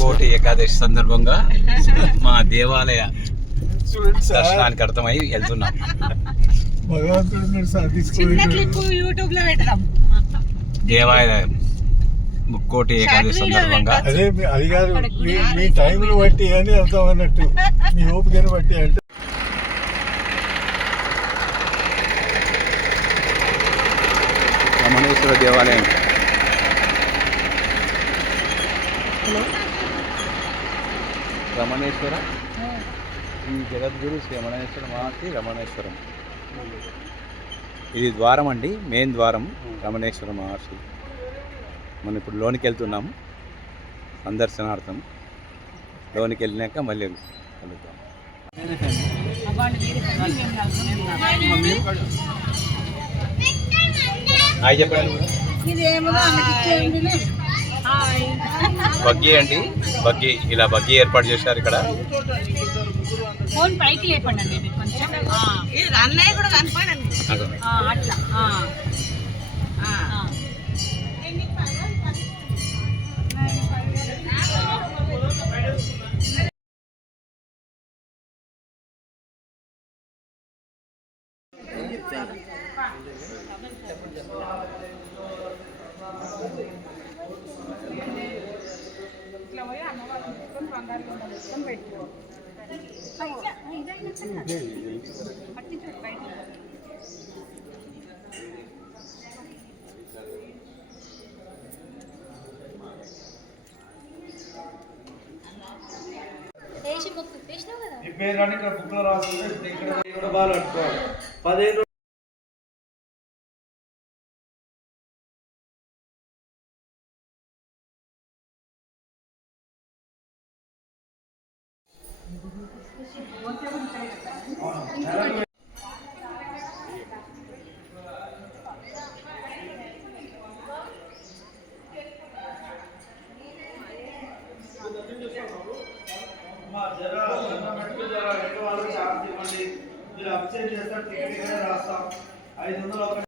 కోటి ఏకాదశి సందర్భంగా మా దేవాలయ దర్శనానికి అర్థమై వెళ్తున్నాం. దేవాలయం ముక్కోటి ఏకాదశి సందర్భంగా అది కాదు, మీ టైంను బట్టి అని అర్థం అన్నట్టు, మీ ఓపికను బట్టి అంటే. రమణేశ్వర దేవాలయం. రమణేశ్వర ఈ జగద్గురు శ్రీ రమణేశ్వర మహర్షి రమణేశ్వరం. ఇది ద్వారం అండి, మెయిన్ ద్వారం రమణేశ్వర మహర్షి. మనం ఇప్పుడు లోనికి వెళ్తున్నాము సందర్శనార్థం. లోనికి వెళ్ళినాక మళ్ళీ కలుద్దాం. హాయ్ చెప్పండి. బగ్గీ అండి, బగ్గీ ఇలా బగ్గీ ఏర్పాటు చేశారు ఇక్కడ. ఫోన్ పైకి లేపండి అండి కొంచెం. అన్నయ్య కూడా కనపడండి అట్లా. ఇట్లా పోయి అమ్మవారిని పెట్టుకొని బంగారు మొత్తం పెట్టుకో. ఈ పేరు కానీ ఇక్కడ బుక్ లో రాసుకుంటే ఇక్కడ బాగా అట్టుకోవాలి. 15 మీరు అప్సెట్ చేస్తారు, టికెట్ ఇక్కడ రాస్తాం 500.